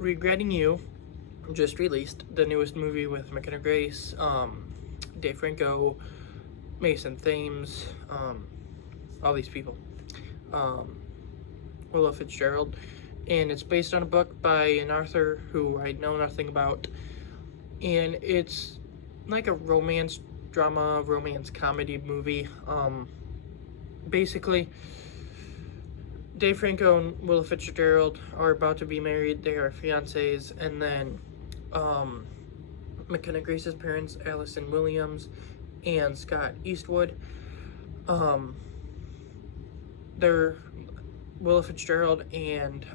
Regretting You just released the newest movie with McKenna Grace, Dave Franco, Mason Thames, all these people, um, Willa Fitzgerald, and it's based on a book by an author who I know nothing about, and it's like a romance drama, romance comedy movie. Basically, Dave Franco and Willa Fitzgerald are about to be married. They are fiancés, and then McKenna Grace's parents, Allison Williams and Scott Eastwood, they're Willa Fitzgerald and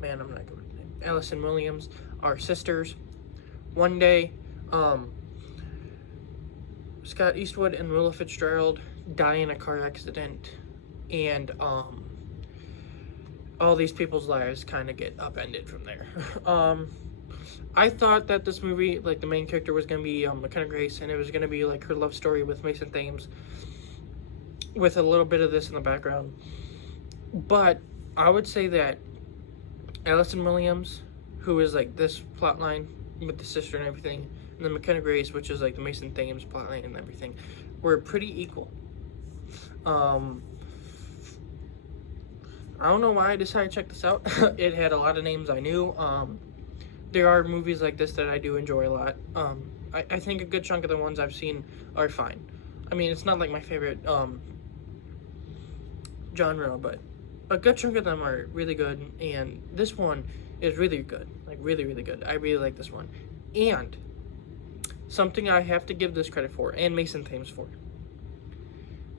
man, I'm not good with the name. Allison Williams are sisters. One day, Scott Eastwood and Willa Fitzgerald die in a car accident, and all these people's lives kind of get upended from there. I thought that this movie, like, the main character was going to be McKenna Grace, and it was going to be like her love story with Mason Thames, with a little bit of this in the background. But I would say that Allison Williams, who is like this plotline with the sister and everything, and then McKenna Grace, which is like the Mason Thames plotline and everything, were pretty equal. I don't know why I decided to check this out. It had a lot of names I knew. There are movies like this that I do enjoy a lot. I think a good chunk of the ones I've seen are fine. I mean, it's not like my favorite genre, but a good chunk of them are really good, and this one is really good. Like, really, really good. I really like this one. And something I have to give this credit for, and Mason Thames for.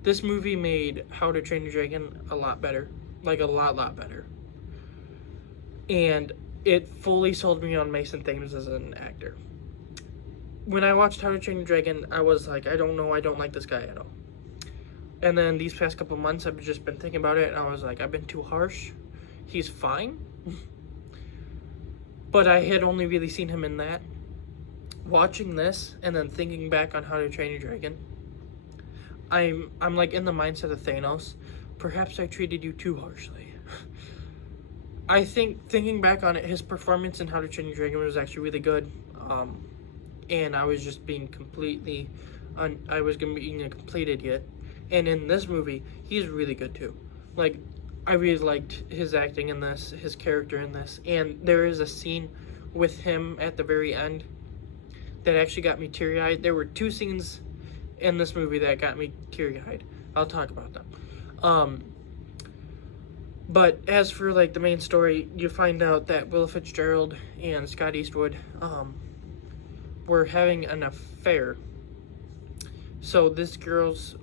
This movie made How to Train Your Dragon a lot better. Like, a lot better. And it fully sold me on Mason Thames as an actor. When I watched How to Train Your Dragon, I was like, I don't know, I don't like this guy at all. And then these past couple months, I've just been thinking about it, and I was like, I've been too harsh. He's fine. But I had only really seen him in that. Watching this, and then thinking back on How to Train Your Dragon, I'm like in the mindset of Thanos. Perhaps I treated you too harshly. I think, thinking back on it, his performance in How to Train Your Dragon was actually really good. And I was just being completely, I was being a complete idiot. And in this movie, he's really good too. Like, I really liked his acting in this, his character in this. And there is a scene with him at the very end that actually got me teary-eyed. There were two scenes in this movie that got me teary-eyed. I'll talk about them. But as for, like, the main story, you find out that Willa Fitzgerald and Scott Eastwood were having an affair. So this girl's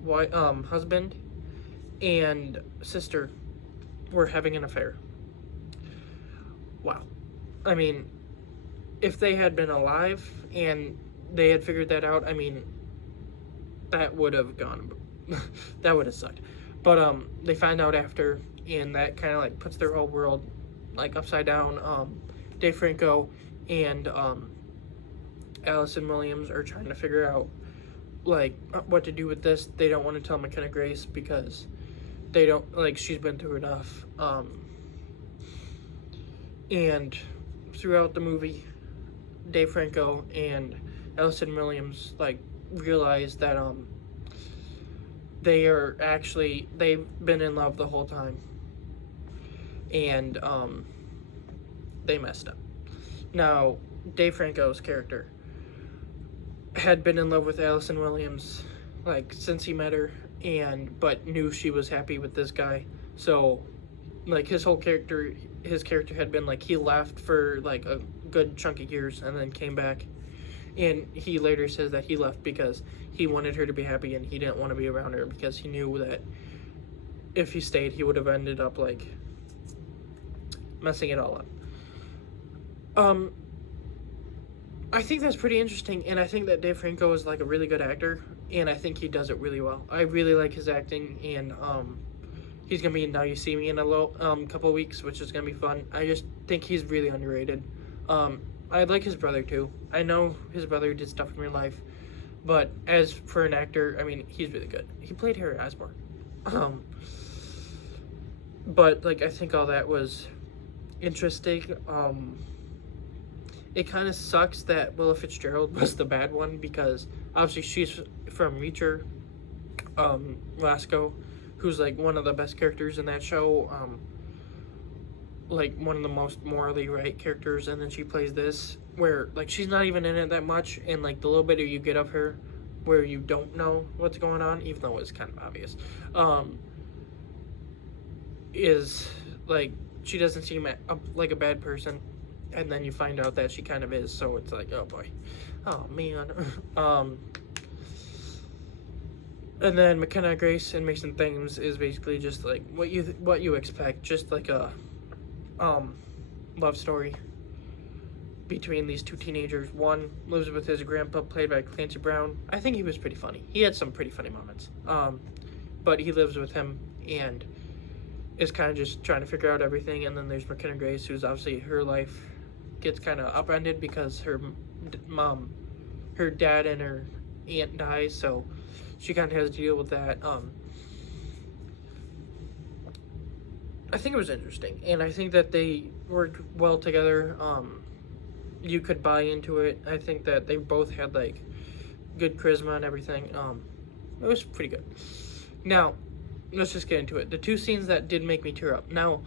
husband and sister were having an affair. Wow. I mean, if they had been alive and they had figured that out, I mean, that would have gone, that would have sucked. But they find out after, and that kind of like puts their whole world like upside down. Dave Franco and Allison Williams are trying to figure out like what to do with this. They don't want to tell McKenna Grace because they don't, like, she's been through enough. And throughout the movie, Dave Franco and Allison Williams like realize that they've been in love the whole time, and they messed up. Now, Dave Franco's character had been in love with Allison Williams like since he met her, but knew she was happy with this guy. So like his character had been like, he left for like a good chunk of years and then came back, and he later says that he left because he wanted her to be happy and he didn't want to be around her because he knew that if he stayed he would have ended up like messing it all up. I think that's pretty interesting, and I think that Dave Franco is like a really good actor, and I think he does it really well. I really like his acting, and he's gonna be in Now You See Me in a little couple weeks, which is gonna be fun. I just think he's really underrated. I like his brother too. I know his brother did stuff in real life, but as for an actor, I mean, he's really good. He played Harry Osborn. But like, I think all that was interesting. It kind of sucks that Willa Fitzgerald was the bad one because obviously she's from Reacher, Lasco, who's like one of the best characters in that show, like one of the most morally right characters, and then she plays this where like she's not even in it that much, and like the little bit you get of her where you don't know what's going on, even though it's kind of obvious, is like she doesn't seem like a bad person, and then you find out that she kind of is, so it's like, oh boy, oh man. And then McKenna Grace and Mason Thames is basically just like what you expect, just like a love story between these two teenagers. One lives with his grandpa, played by Clancy Brown. I think he was pretty funny. He had some pretty funny moments. But he lives with him and is kind of just trying to figure out everything. And then there's McKenna Grace, who's obviously her life gets kind of upended because her dad and her aunt dies, so she kind of has to deal with that. I think it was interesting, and I think that they worked well together. You could buy into it. I think that they both had like good charisma and everything. It was pretty good. Now, let's just get into it. The two scenes that did make me tear up. Now,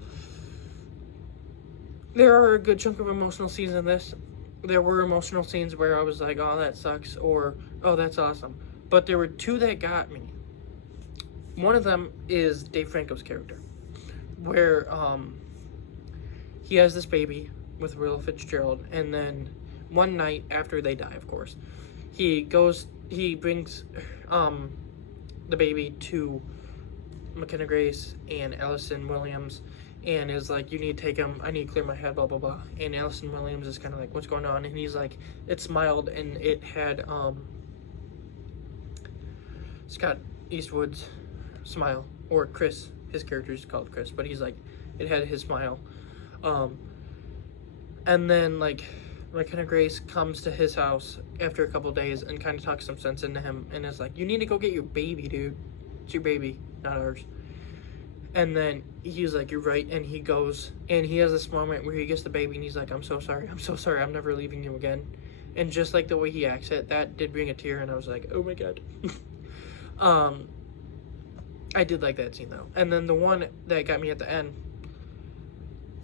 there are a good chunk of emotional scenes in this. There were emotional scenes where I was like, oh, that sucks, or oh, that's awesome. But there were two that got me. One of them is Dave Franco's character, where he has this baby with Willa Fitzgerald, and then one night after they die, of course, he brings the baby to McKenna Grace and Allison Williams, and is like, you need to take him, I need to clear my head, blah blah blah. And Allison Williams is kind of like, what's going on? And he's like, it smiled, and it had Scott Eastwood's smile, or Chris, his character is called Chris, but he's like, it had his smile. And then like McKenna Grace comes to his house after a couple days and kind of talks some sense into him, and is like, you need to go get your baby, dude. It's your baby, not ours. And then he's like, you're right, and he goes, and he has this moment where he gets the baby, and he's like, I'm so sorry, I'm never leaving you again. And just like the way he acts it, that did bring a tear, and I was like, oh my god. I did like that scene though. And then the one that got me at the end,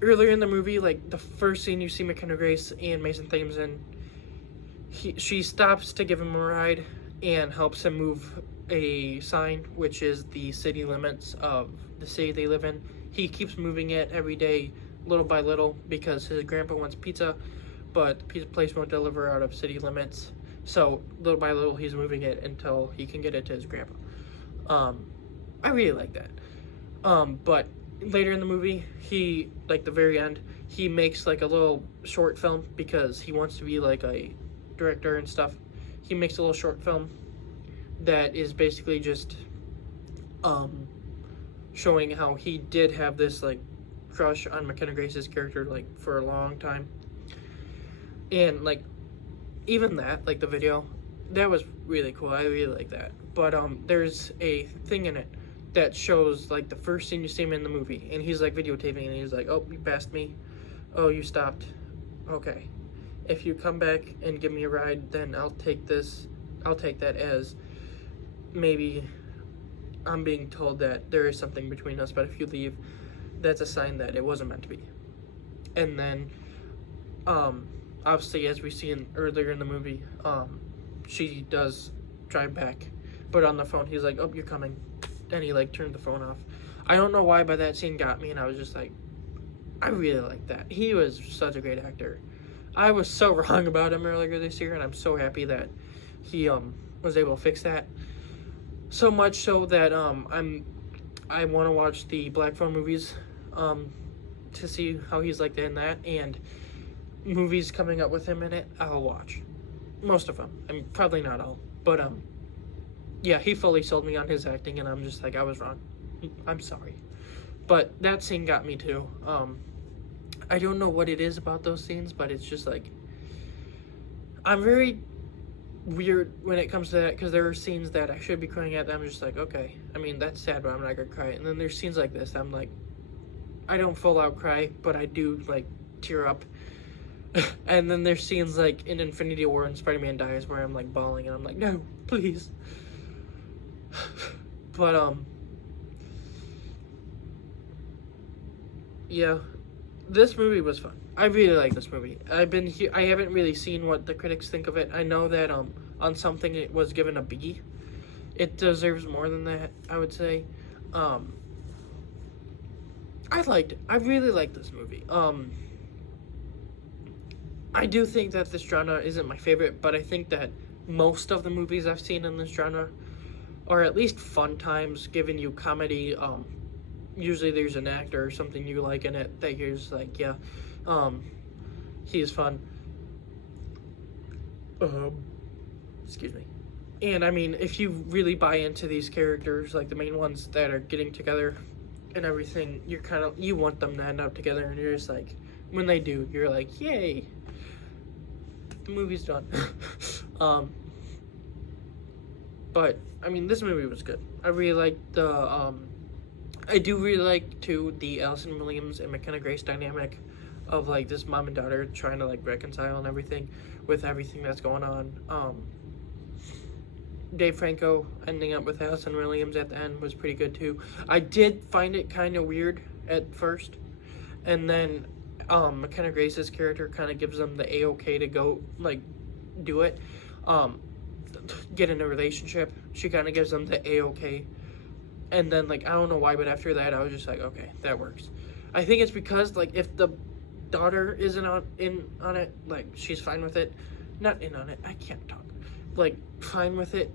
earlier in the movie, like the first scene you see McKenna Grace and Mason Thames in, she stops to give him a ride and helps him move a sign, which is the city limits of the city they live in. He keeps moving it every day, little by little, because his grandpa wants pizza, but the pizza place won't deliver out of city limits. So little by little, he's moving it until he can get it to his grandpa. I really like that. But later in the movie, he, like the very end, he makes like a little short film because he wants to be like a director and stuff. He makes a little short film that is basically just showing how he did have this like crush on McKenna Grace's character like for a long time. And like even that, like the video, that was really cool. I really like that. But there's a thing in it that shows like the first scene you see him in the movie, and he's like videotaping, and he's like, oh, you passed me, oh, you stopped, okay, if you come back and give me a ride, then I'll take that as maybe I'm being told that there is something between us, but if you leave, that's a sign that it wasn't meant to be. And then obviously, as we see earlier in the movie, she does drive back, but on the phone he's like, oh, you're coming, and he like turned the phone off. I don't know why, but that scene got me, and I was just like, I really like that. He was such a great actor. I was so wrong about him earlier this year, and I'm so happy that he was able to fix that. So much so that I want to watch the Black Phone movies to see how he's like in that, and movies coming up with him in it, I'll watch most of them. I mean, probably not all, but yeah, he fully sold me on his acting, and I'm just like, I was wrong. I'm sorry. But that scene got me too. I don't know what it is about those scenes, but it's just like, I'm very weird when it comes to that, because there are scenes that I should be crying at that I'm just like, okay, I mean, that's sad, but I'm not gonna cry. And then there's scenes like this that I'm like, I don't full out cry, but I do like tear up. And then there's scenes like in Infinity War and Spider-Man dies where I'm like bawling and I'm like, no, please. But yeah, this movie was fun. I really like this movie. I haven't really seen what the critics think of it. I know that on something it was given a B. It deserves more than that, I would say. I liked it. I really liked this movie. I do think that this genre isn't my favorite, but I think that most of the movies I've seen in this genre are at least fun times, giving you comedy. Usually there's an actor or something you like in it that you're just like, yeah, he is fun. Excuse me. And I mean, if you really buy into these characters, like the main ones that are getting together and everything, you want them to end up together, and you're just like, when they do, you're like, yay, the movie's done. But I mean, this movie was good. I really liked I do really like too the Allison Williams and McKenna Grace dynamic of like this mom and daughter trying to like reconcile and everything with everything that's going on. Dave Franco ending up with Allison Williams at the end was pretty good too. I did find it kind of weird at first, and then McKenna Grace's character kind of gives them the A-OK to go like do it, get in a relationship. She kind of gives them the A-OK, and then like I don't know why, but after that I was just like, okay, that works. I think it's because like if the daughter isn't in on it, like she's fine with it, not in on it. I can't talk. Like fine with it,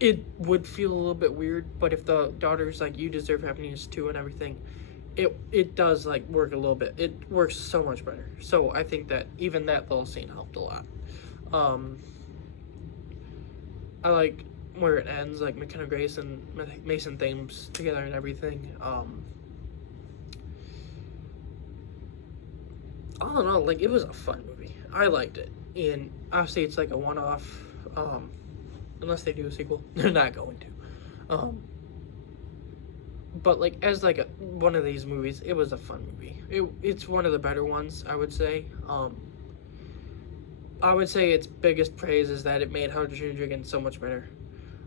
it would feel a little bit weird. But if the daughter's like, you deserve happiness too and everything, it does like work a little bit. It works so much better. So I think that even that little scene helped a lot. I like where it ends, like McKenna Grace and Mason Thames together and everything. All in all, like it was a fun movie. I liked it, and obviously it's like a one-off. Unless they do a sequel, they're not going to. But like as like one of these movies, it was a fun movie. It's one of the better ones, I would say. I would say its biggest praise is that it made How to Train Your Dragon so much better.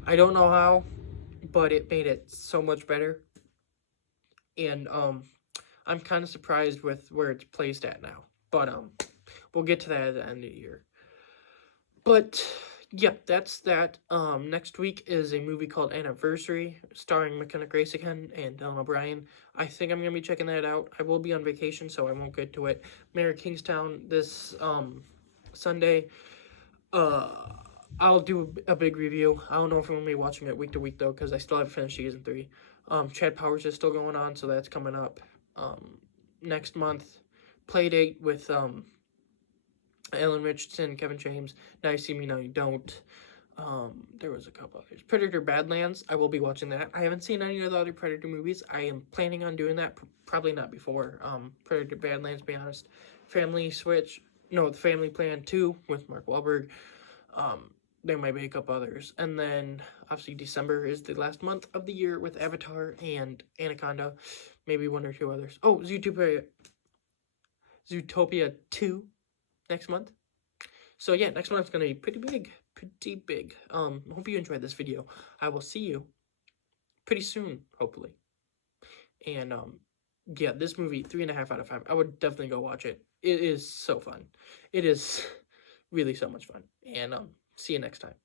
I don't know how, but it made it so much better. And I'm kind of surprised with where it's placed at now. But we'll get to that at the end of the year. But yeah, that's that. Next week is a movie called Anniversary, starring McKenna Grace again and Dylan O'Brien. I think I'm gonna be checking that out. I will be on vacation, so I won't get to it. Mayor of Kingstown this Sunday. I'll do a big review. I don't know if I'm gonna be watching it week to week though, because I still haven't finished season 3. Chad Powers is still going on, so that's coming up next month. Playdate with Ellen Richardson, Kevin James, Now You See Me, Now You Don't. There was a couple others. Predator Badlands, I will be watching that. I haven't seen any of the other Predator movies. I am planning on doing that, probably not before Predator Badlands, to be honest. Family Plan 2 with Mark Wahlberg. There might be a couple others. And then, obviously, December is the last month of the year with Avatar and Anaconda. Maybe one or two others. Oh, Zootopia 2 next month. So yeah, next month's gonna be pretty big. Hope you enjoyed this video. I will see you pretty soon, hopefully. And yeah, this movie, 3.5 out of 5. I would definitely go watch it. It is so fun. It is really so much fun. And see you next time.